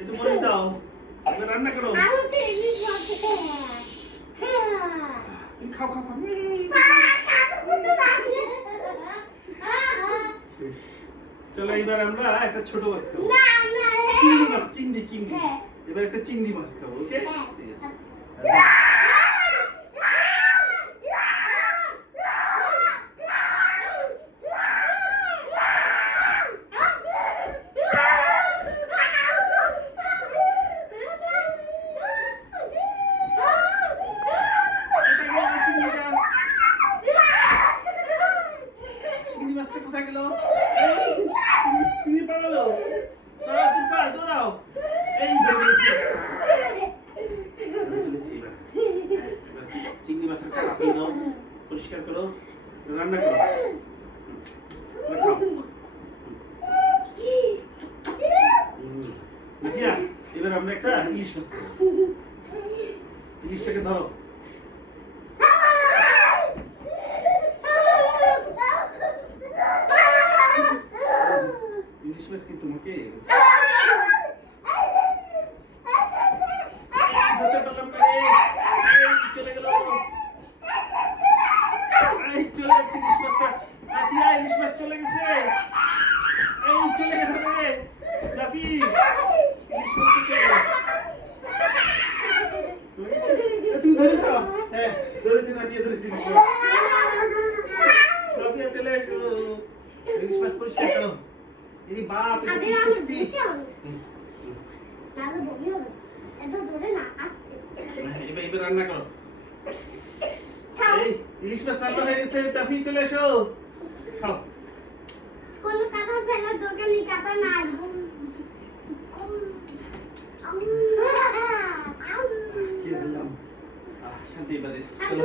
একটু মরিচ দাও, এবার রান্না করো। আমি তো ইলিশ মাছ খেতে তুমি খাও খাও খাও। শেষ। চলো এবার আমরা একটা ছোট মাছ খাবো। চিংড়ি মাছ, চিংড়ি। এবার একটা চিংড়ি মাছ খাবো, ওকে? ঠিক আছে। চিংড়ি মাছটা কোথায় গেল? চিংড়ি পালালো। দৌড়াও তুফান, দৌড়াও। এই বেরিয়েছে। চিংড়ি মাছের কাটা পেয়ে দাও, পরিষ্কার করো, রান্না করো। খাও। নাফিয়া, এবার আমরা একটা ইলিশ মাছ খাবো। ইলিশটাকে ধরো। ইলিশ মাছ কি তোমাকে ধরতে পারলাম না রে। চলে গেল। চলে যাচ্ছে ইলিশ মাছটা। নাফিয়া, ইলিশ মাছ চলে গেছে। চলে গেছে রে নাফি। ইলিশ মাছটা তুমি ধরেছ? হ্যাঁ ধরেছি নাফিয়া, ধরেছি। নাফিয়া চলে এসো, ইলিশ মাছ পরিষ্কার করো। এই বাপ, এটা কি সত্যি? দাদা বমি হবে এত জোরে না আস্তে। এবার রান্না করো। এই ইলিশ মাছ রান্না হয়ে গেছে, নাফি চলে এসো, খাও। কোন কাটা ফেলার দরকার নেই, কাটা না কি বললাম? শান্তি এবার এসো, চলো।